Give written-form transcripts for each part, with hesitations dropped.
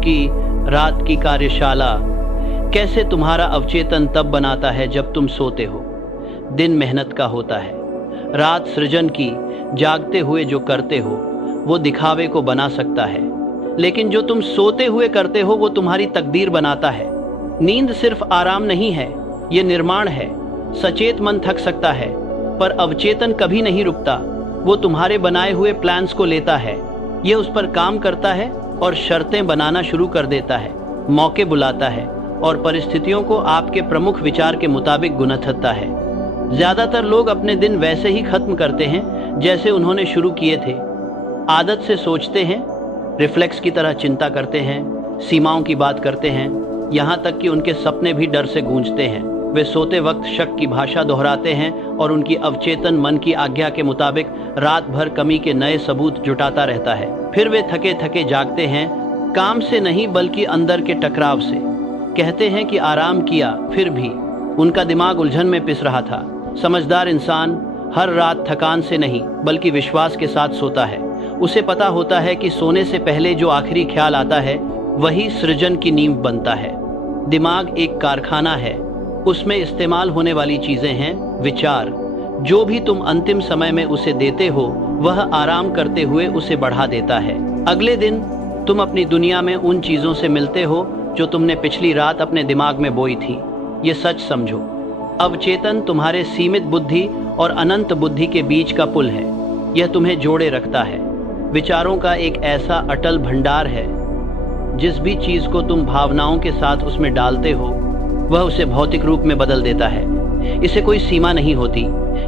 की रात की कार्यशाला। कैसे तुम्हारा अवचेतन तब बनाता है जब तुम सोते हो। दिन मेहनत का होता है, रात सृजन की। जागते हुए जो करते हो वो दिखावे को बना सकता है, लेकिन जो तुम सोते हुए करते हो वो तुम्हारी तकदीर बनाता है। नींद सिर्फ आराम नहीं है, ये निर्माण है। सचेत मन थक सकता है, पर अवचेतन कभी नहीं रुकता। वो तुम्हारे बनाए हुए प्लान्स को लेता है, ये उस पर काम करता है और शर्तें बनाना शुरू कर देता है, मौके बुलाता है और परिस्थितियों को आपके प्रमुख विचार के मुताबिक गुणथता है। ज्यादातर लोग अपने दिन वैसे ही खत्म करते हैं जैसे उन्होंने शुरू किए थे। आदत से सोचते हैं, रिफ्लेक्स की तरह चिंता करते हैं, सीमाओं की बात करते हैं, यहाँ तक कि उनके सपने भी डर से गूंजते हैं। वे सोते वक्त शक की भाषा दोहराते हैं और उनकी अवचेतन मन की आज्ञा के मुताबिक रात भर कमी के नए सबूत जुटाता रहता है। फिर वे थके थके जागते हैं, काम से नहीं बल्कि अंदर के टकराव से। कहते हैं कि आराम किया, फिर भी उनका दिमाग उलझन में पिस रहा था। समझदार इंसान हर रात थकान से नहीं बल्कि विश्वास के साथ सोता है। उसे पता होता है कि सोने से पहले जो आखिरी ख्याल आता है वही सृजन की नींव बनता है। दिमाग एक कारखाना है, उसमें इस्तेमाल होने वाली चीजें हैं विचार। जो भी तुम अंतिम समय में उसे देते हो वह आराम करते हुए उसे बढ़ा देता है। अगले दिन तुम अपनी दुनिया में उन चीजों से मिलते हो जो तुमने पिछली रात अपने दिमाग में बोई थी। ये सच समझो, अवचेतन तुम्हारे सीमित बुद्धि और अनंत बुद्धि के बीच का पुल है। यह तुम्हें जोड़े रखता है। विचारों का एक ऐसा अटल भंडार है, जिस भी चीज को तुम भावनाओं के साथ उसमें डालते हो वह उसे भौतिक रूप में बदल देता है। इसे कोई सीमा नहीं होती।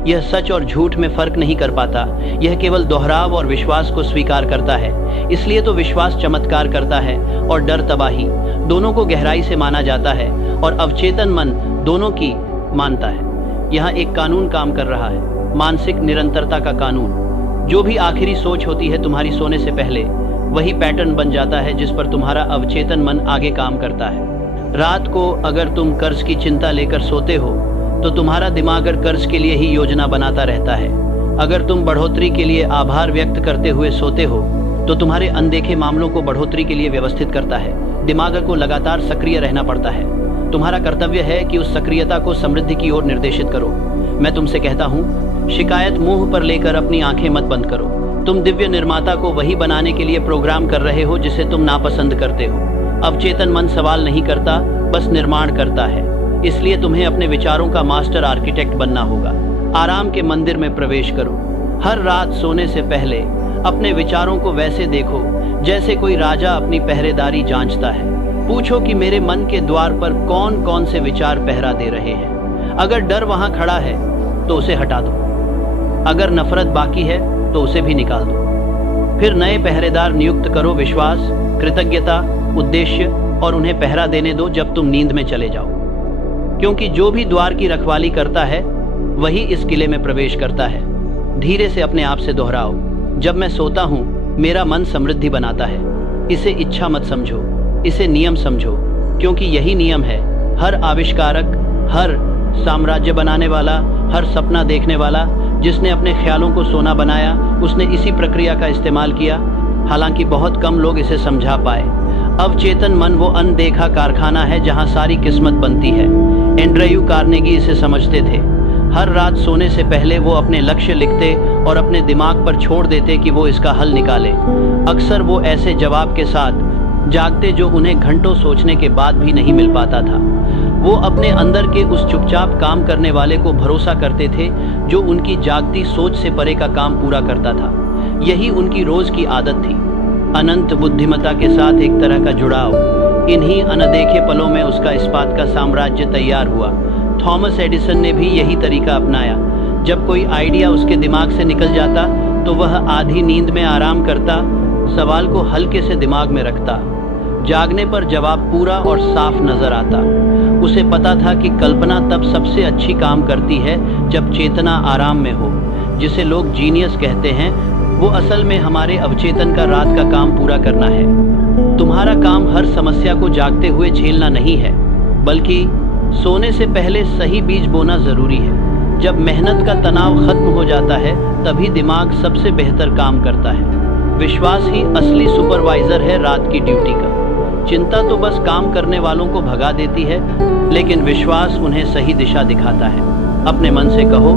यह सच और झूठ में फर्क नहीं कर पाता। यह केवल दोहराव और विश्वास को स्वीकार करता है। इसलिए तो विश्वास चमत्कार करता है और डर तबाही। दोनों को गहराई से माना जाता है और अवचेतन मन दोनों की मानता है। यहाँ एक कानून काम कर रहा है, मानसिक निरंतरता का कानून। जो भी आखिरी सोच होती है तुम्हारी सोने से पहले, वही पैटर्न बन जाता है जिस पर तुम्हारा अवचेतन मन आगे काम करता है। रात को अगर तुम कर्ज की चिंता लेकर सोते हो तो तुम्हारा दिमाग कर्ज के लिए ही योजना बनाता रहता है। अगर तुम बढ़ोतरी के लिए आभार व्यक्त करते हुए सोते हो तो तुम्हारे अनदेखे मामलों को बढ़ोतरी के लिए व्यवस्थित करता है। दिमाग को लगातार सक्रिय रहना पड़ता है। तुम्हारा कर्तव्य है कि उस सक्रियता को समृद्धि की ओर निर्देशित करो। मैं तुमसे कहता हूँ, शिकायत मुंह पर लेकर अपनी आंखें मत बंद करो। तुम दिव्य निर्माता को वही बनाने के लिए प्रोग्राम कर रहे हो जिसे तुम नापसंद करते हो। अवचेतन मन सवाल नहीं करता, बस निर्माण करता है। इसलिए तुम्हें अपने विचारों का मास्टर आर्किटेक्ट बनना होगा। आराम के मंदिर में प्रवेश करो। हर रात सोने से पहले अपने विचारों को वैसे देखो जैसे कोई राजा अपनी पहरेदारी जांचता है। पूछो कि मेरे मन के द्वार पर कौन कौन से विचार पहरा दे रहे हैं। अगर डर वहां खड़ा है तो उसे हटा दो। अगर नफरत बाकी है तो उसे भी निकाल दो। फिर नए पहरेदार नियुक्त करो। विश्वास, कृतज्ञता, उद्देश्य, और उन्हें पहरा देने दो जब तुम नींद में चले जाओ। क्योंकि जो भी द्वार की रखवाली करता है वही इस किले में प्रवेश करता है। धीरे से अपने आप से दोहराओ, जब मैं सोता हूँ मेरा मन समृद्धि बनाता है। इसे इच्छा मत समझो, इसे नियम समझो, क्योंकि यही नियम है। हर आविष्कारक, हर साम्राज्य बनाने वाला, हर सपना देखने वाला जिसने अपने ख्यालों को सोना बनाया, उसने इसी प्रक्रिया का इस्तेमाल किया। हालांकि बहुत कम लोग इसे समझा पाए। अवचेतन मन वो अनदेखा कारखाना है जहां सारी किस्मत बनती है। एंड्रयू कार्नेगी इसे समझते थे। हर रात सोने से पहले वो अपने लक्ष्य लिखते और अपने दिमाग पर छोड़ देते कि वो इसका हल निकाले। अक्सर वो ऐसे जवाब के साथ जागते जो उन्हें घंटों सोचने के बाद भी नहीं मिल पाता था। वो अपने अंदर के उस चुपचाप काम करने वाले को भरोसा करते थे जो उनकी जागती सोच से परे का काम पूरा करता था। यही उनकी रोज की आदत थी। अनंत बुद्धिमत्ता के साथ एक तरह का जुड़ाव। इन्हीं अनदेखे पलों में उसका इस्पात का साम्राज्य तैयार हुआ। थॉमस एडिसन ने भी यही तरीका अपनाया। जब कोई आइडिया उसके दिमाग से निकल जाता तो वह आधी नींद में आराम करता, सवाल को हल्के से दिमाग में रखता। जागने पर जवाब पूरा और साफ नजर आता। उसे पता था कि कल्पना तब सबसे अच्छी काम करती है जब चेतना आराम में हो। जिसे लोग जीनियस कहते हैं, वो असल में हमारे अवचेतन का रात का काम पूरा करना है। तुम्हारा काम हर समस्या को जागते हुए झेलना नहीं है, बल्कि सोने से पहले सही बीज बोना जरूरी है। जब मेहनत का तनाव खत्म हो जाता है तभी दिमाग सबसे बेहतर काम करता है। विश्वास ही असली सुपरवाइजर है रात की ड्यूटी का। चिंता तो बस काम करने वालों को भगा देती है, लेकिन विश्वास उन्हें सही दिशा दिखाता है। अपने मन से कहो,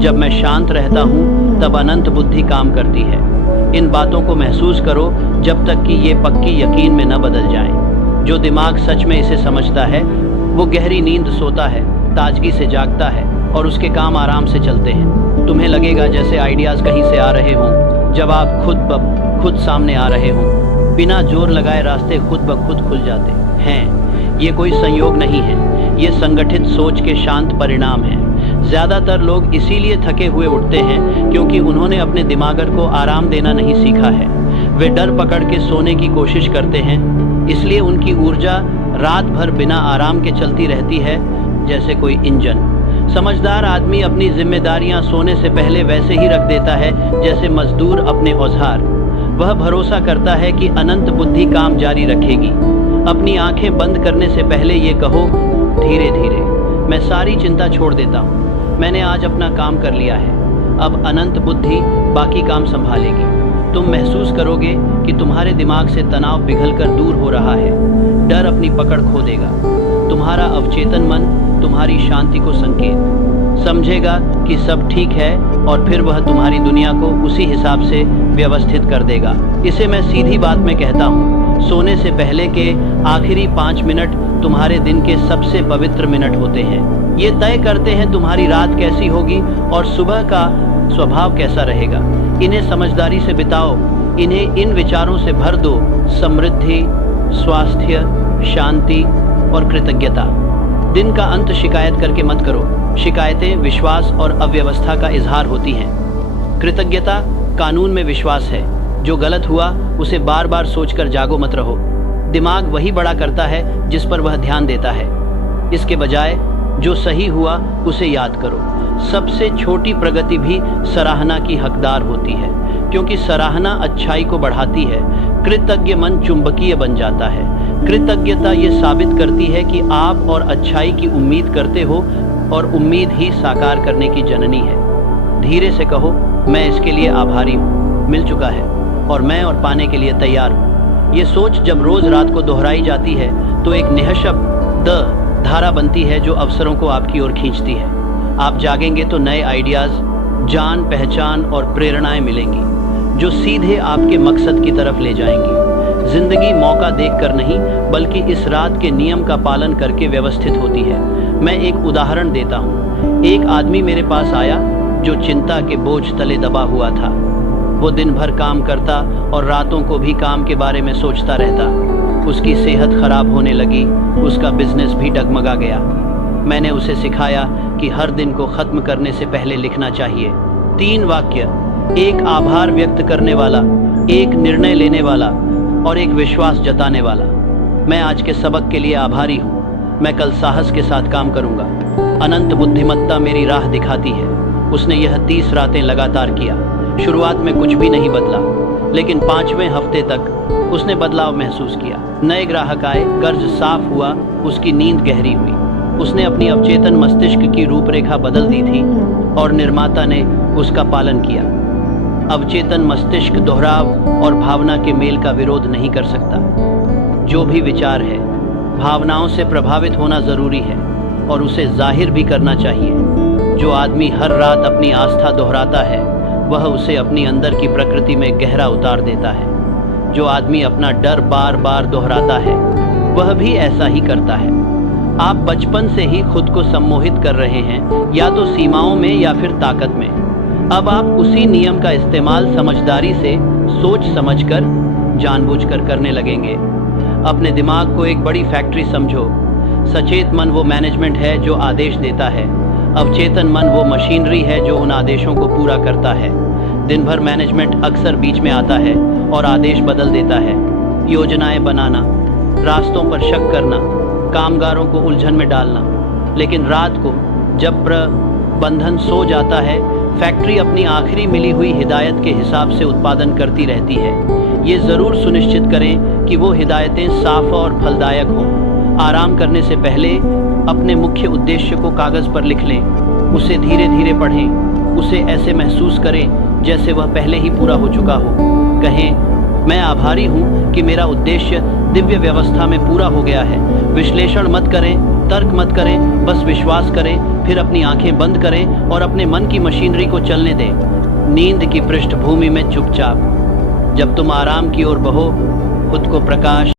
जब मैं शांत रहता हूँ तब अनंत बुद्धि काम करती है। इन बातों को महसूस करो जब तक कि ये पक्की यकीन में न बदल जाएं। जो दिमाग सच में इसे समझता है वो गहरी नींद सोता है, ताजगी से जागता है और उसके काम आराम से चलते हैं। तुम्हें लगेगा जैसे आइडियाज़ कहीं से आ रहे हों, जवाब खुद ब खुद सामने आ रहे हों, बिना जोर लगाए रास्ते खुद ब खुद खुल जाते हैं। ये कोई संयोग नहीं है, ये संगठित सोच के शांत परिणाम है। ज़्यादातर लोग इसीलिए थके हुए उठते हैं क्योंकि उन्होंने अपने दिमाग को आराम देना नहीं सीखा है। वे डर पकड़ के सोने की कोशिश करते हैं, इसलिए उनकी ऊर्जा रात भर बिना आराम के चलती रहती है, जैसे कोई इंजन। समझदार आदमी अपनी जिम्मेदारियां सोने से पहले वैसे ही रख देता है जैसे मजदूर अपने औजार। वह भरोसा करता है कि अनंत बुद्धि काम जारी रखेगी। अपनी आंखें बंद करने से पहले ये कहो, धीरे धीरे मैं सारी चिंता छोड़ देता हूँ, मैंने आज अपना काम कर लिया है, अब अनंत बुद्धि बाकी काम संभालेगी। तुम महसूस करोगे कि तुम्हारे दिमाग से तनाव पिघलकर दूर हो रहा है, डर अपनी पकड़ खो देगा। तुम्हारा अवचेतन मन तुम्हारी शांति को संकेत समझेगा कि सब ठीक है और फिर वह तुम्हारी दुनिया को उसी हिसाब से व्यवस्थित कर देगा। इसे मैं सीधी बात में कहता हूँ, सोने से पहले के आखिरी 5 मिनट तुम्हारे दिन के सबसे पवित्र मिनट होते हैं। ये तय करते हैं तुम्हारी रात कैसी होगी और सुबह का स्वभाव कैसा रहेगा। इन्हें समझदारी से बिताओ, इन्हें इन विचारों से भर दो, समृद्धि, स्वास्थ्य, शांति और कृतज्ञता। दिन का अंत शिकायत करके मत करो। शिकायतें विश्वास और अव्यवस्था का इजहार होती हैं। कृतज्ञता कानून में विश्वास है। जो गलत हुआ उसे बार बार सोचकर जागो मत रहो। दिमाग वही बड़ा करता है जिस पर वह ध्यान देता है। इसके बजाय जो सही हुआ उसे याद करो। सबसे छोटी प्रगति भी सराहना की हकदार होती है, क्योंकि सराहना अच्छाई को बढ़ाती है। कृतज्ञ मन चुंबकीय बन जाता है। कृतज्ञता ये साबित करती है कि आप और अच्छाई की उम्मीद करते हो और उम्मीद ही साकार करने की जननी है। धीरे से कहो, मैं इसके लिए आभारी हूँ, मिल चुका है और मैं और पाने के लिए तैयार हूँ। ये सोच जब रोज रात को दोहराई जाती है तो एक निःशब्द धारा बनती है जो अवसरों को आपकी ओर खींचती है। आप जागेंगे तो नए आइडियाज, जान पहचान और प्रेरणाएं मिलेंगी जो सीधे आपके मकसद की तरफ ले जाएंगी। जिंदगी मौका देखकर नहीं बल्कि इस रात के नियम का पालन करके व्यवस्थित होती है। मैं एक उदाहरण देता हूँ। एक आदमी मेरे पास आया जो चिंता के बोझ तले दबा हुआ था। वो दिन भर काम करता और रातों को भी काम के बारे में सोचता रहता। उसकी सेहत खराब होने लगी, उसका बिजनेस भी डगमगा गया। मैंने उसे सिखाया कि हर दिन को खत्म करने से पहले लिखना चाहिए 3 वाक्य, एक आभार व्यक्त करने वाला, एक निर्णय लेने वाला और एक विश्वास जताने वाला। मैं आज के सबक के लिए आभारी हूँ। मैं कल साहस के साथ काम करूँगा। अनंत बुद्धिमत्ता मेरी राह दिखाती है। उसने यह 30 रातें लगातार किया। शुरुआत में कुछ भी नहीं बदला, लेकिन 5वें हफ्ते तक उसने बदलाव महसूस किया। नए ग्राहक आए, कर्ज साफ हुआ, उसकी नींद गहरी हुई। उसने अपनी अवचेतन मस्तिष्क की रूपरेखा बदल दी थी और निर्माता ने उसका पालन किया। अवचेतन मस्तिष्क दोहराव और भावना के मेल का विरोध नहीं कर सकता। जो भी विचार है, भावनाओं से प्रभावित होना जरूरी है और उसे जाहिर भी करना चाहिए। जो आदमी हर रात अपनी आस्था दोहराता है वह उसे अपनी अंदर की प्रकृति में गहरा उतार देता है। जो आदमी अपना डर बार बार दोहराता है वह भी ऐसा ही करता है। आप बचपन से ही खुद को सम्मोहित कर रहे हैं, या तो सीमाओं में या फिर ताकत में। अब आप उसी नियम का इस्तेमाल समझदारी से, सोच समझकर, जानबूझकर करने लगेंगे। अपने दिमाग को एक बड़ी फैक्ट्री समझो। सचेत मन वो मैनेजमेंट है जो आदेश देता है। अवचेतन मन वो मशीनरी है जो उन आदेशों को पूरा करता है। दिन भर मैनेजमेंट अक्सर बीच में आता है और आदेश बदल देता है। योजनाएं बनाना, रास्तों पर शक करना, कामगारों को उलझन में डालना। लेकिन रात को जब प्रबंधन सो जाता है, फैक्ट्री अपनी आखिरी मिली हुई हिदायत के हिसाब से उत्पादन करती रहती है। ये ज़रूर सुनिश्चित करें कि वो हिदायतें साफ और फलदायक हों। आराम करने से पहले अपने मुख्य उद्देश्य को कागज़ पर लिख लें। उसे धीरे धीरे पढ़ें। उसे ऐसे महसूस करें जैसे वह पहले ही पूरा हो चुका हो। कहें, मैं आभारी हूँ कि मेरा उद्देश्य दिव्य व्यवस्था में पूरा हो गया है। विश्लेषण मत करें, तर्क मत करें, बस विश्वास करें, फिर अपनी आंखें बंद करें और अपने मन की मशीनरी को चलने दें। नींद की पृष्ठभूमि में चुपचाप। जब तुम आराम की ओर बहो, खुद को प्रकाश